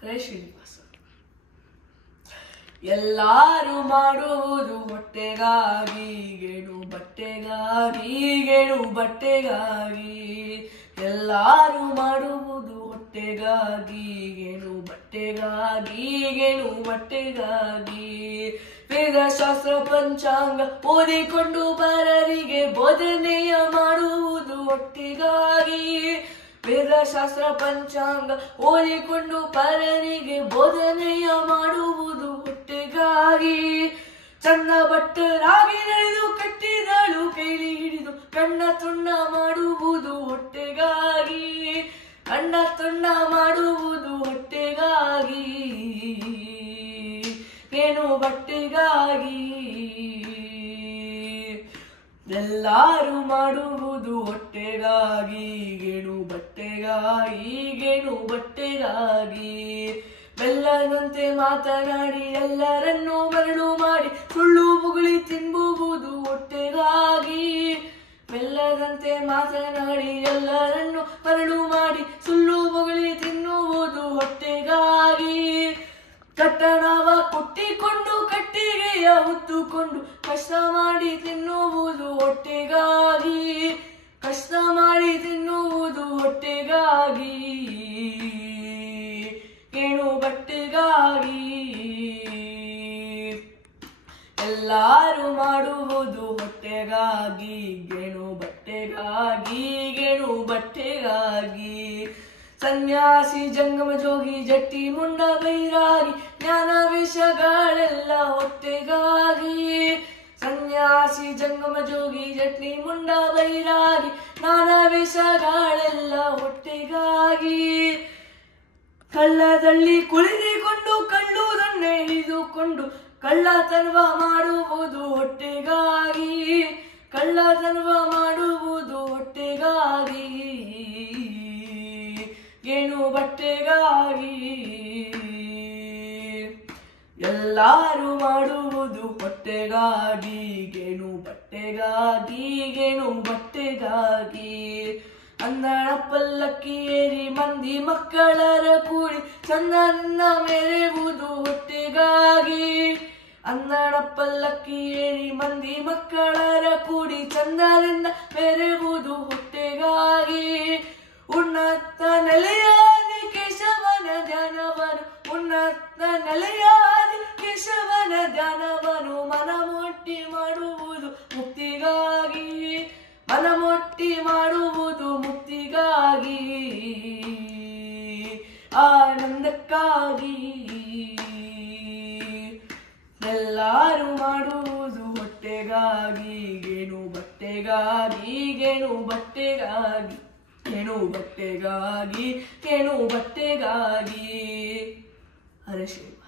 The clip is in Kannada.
ಹರೇ ಶ್ರೀನಿವಾಸ. ಎಲ್ಲಾರು ಮಾಡುವುದು ಹೊಟ್ಟೆಗಾಗಿ, ಗೇಣು ಬಟ್ಟೆಗಾಗಿ, ಗೇಣು ಬಟ್ಟೆಗಾಗಿ. ಎಲ್ಲಾರು ಮಾಡುವುದು ಹೊಟ್ಟೆಗಾಗಿ, ಗೇಣು ಬಟ್ಟೆಗಾಗಿ, ಗೇಣು ಬಟ್ಟೆಗಾಗಿ. ವೇದಶಾಸ್ತ್ರ ಪಂಚಾಂಗ ಓದಿಕೊಂಡು ಪರರಿಗೆ ಬೋಧನೆಯ ಮಾಡುವುದು ಹೊಟ್ಟೆಗಾಗಿ. ವೇದಶಾಸ್ತ್ರ ಪಂಚಾಂಗ ಓದಿಕೊಂಡು ಪರರಿಗೆ ಬೋಧನೆಯ ಮಾಡುವುದು ಹೊಟ್ಟೆಗಾಗಿ. ಚಂದ ಭಟ್ಟರಾಗಿ ನಡೆದು ಕಟ್ಟಿದಳು ಕೈಲಿ ಹಿಡಿದು ಕಣ್ಣ ತುಂಡ ಮಾಡುವುದು ಹೊಟ್ಟೆಗಾಗಿ. ಕಣ್ಣ ತುಂಡ ಮಾಡುವುದು ಹೊಟ್ಟೆಗಾಗಿ, ಗೇಣು ಬಟ್ಟೆಗಾಗಿ. ಎಲ್ಲಾರು ಮಾಡುವುದು ಹೊಟ್ಟೆಗಾಗಿ, ಗೇಣು ಬಟ್ಟೆಗಾಗಿ, ಗೇಣು ಬಟ್ಟೆಗಾಗಿ. ಬೆಲ್ಲದಂತೆ ಮಾತನಾಡಿ ಎಲ್ಲರನ್ನೂ ಮರಳು ಮಾಡಿ ಸುಳ್ಳು ಬುಗುಳಿ ತಿನ್ನುವುದು ಹೊಟ್ಟೆಗಾಗಿ. ಬೆಲ್ಲದಂತೆ ಮಾತನಾಡಿ ಎಲ್ಲರನ್ನೂ ಮರಳು ಮಾಡಿ ಸುಳ್ಳು ಬುಗುಳಿ ತಿನ್ನುವುದು ಹೊಟ್ಟೆಗಾಗಿ. ಕಟ್ಟಣವ ಕೊಟ್ಟಿಕೊಂಡು ಕಟ್ಟಿಗೆಯ ಹೊತ್ತುಕೊಂಡು ಕಷ್ಟ ಮಾಡಿ ತಿನ್ನುವುದು ಹೊಟ್ಟೆಗಾಗಿ. ಕಷ್ಟ ಮಾಡಿ ತಿನ್ನುವುದು ಹೊಟ್ಟೆಗಾಗಿ, ಗೇಣು ಬಟ್ಟೆಗಾಗಿ. ಎಲ್ಲಾರು ಮಾಡುವುದು ಹೊಟ್ಟೆಗಾಗಿ, ಗೇಣು ಬಟ್ಟೆಗಾಗಿ, ಗೇಣು ಬಟ್ಟೆಗಾಗಿ. ಸನ್ಯಾಸಿ ಜಂಗಮ ಜೋಗಿ ಜಟ್ಟಿ ಮುಂಡ ಬೈರಾಗಿ ಜ್ಞಾನ ವಿಷಗಳೆಲ್ಲ ಹೊಟ್ಟೆಗಾಗಿ. ಸನ್ಯಾಸಿ ಜಂಗಮ ಜೋಗಿ ಜಟ್ಟಿ ಮುಂಡ ಬೈರಾಗಿ ಜ್ಞಾನ ವಿಷಗಳೆಲ್ಲ ಹೊಟ್ಟೆಗಾಗಿ. ಕಳ್ಳದಲ್ಲಿ ಕುಳಿತುಕೊಂಡು ಕಳ್ಳುವುದನ್ನೇ ಹಿಡಿದುಕೊಂಡು ಕಳ್ಳತನವ ಮಾಡುವುದು ಹೊಟ್ಟೆಗಾಗಿ. ಕಳ್ಳತನವ ಮಾಡುವುದು ಹೊಟ್ಟೆಗಾಗಿ, ಗೇಣು ಬಟ್ಟೆಗಾಗಿ. ಎಲ್ಲಾರು ಮಾಡುವುದು ಹೊಟ್ಟೆಗಾಗಿ, ಗೇಣು ಬಟ್ಟೆಗಾಗಿ, ಗೇಣು ಬಟ್ಟೆಗಾಗಿ. ಅಂದಣ ಪಲ್ಲಕ್ಕಿ ಏರಿ ಮಂದಿ ಮಕ್ಕಳರ ಕೂಡಿ ಚಂದನಿಂದ ಮೆರೆಯುವುದು ಹೊಟ್ಟೆಗಾಗಿ. ಅಂದಣ ಪಲ್ಲಕ್ಕಿ ಏರಿ ಮಂದಿ ಮಕ್ಕಳರ ಕೂಡಿ ಚಂದನಿಂದ ಮೆರೆಯುವುದು ಹೊಟ್ಟೆಗಾಗಿ. ಉನ್ನತ ನೆಲೆಯಾದಿ ಕೇಶವನ ಧ್ಯಾನವನು, ಉನ್ನತ ನೆಲೆಯಾದಿ ಕೇಶವನ ಧ್ಯಾನವನು ಮನಮೊಟ್ಟಿ ಮಾಡುವುದು ಮುಕ್ತಿಗಾಗಿ. ಮನಮೊಟ್ಟಿ ಮಾಡುವುದು ಮುಕ್ತಿಗಾಗಿ, ಆನಂದಕ್ಕಾಗಿ. ಎಲ್ಲಾರು ಮಾಡುವುದು ಹೊಟ್ಟೆಗಾಗಿ, ಗೇಣು ಬಟ್ಟೆಗಾಗಿ, ಗೇಣು ಬಟ್ಟೆಗಾಗಿ, ಗೇಣು ಬಟ್ಟೆಗಾಗಿ, ಗೇಣು ಬಟ್ಟೆಗಾಗಿ. ಹರೇ ಶ್ರೀನಿವಾಸ.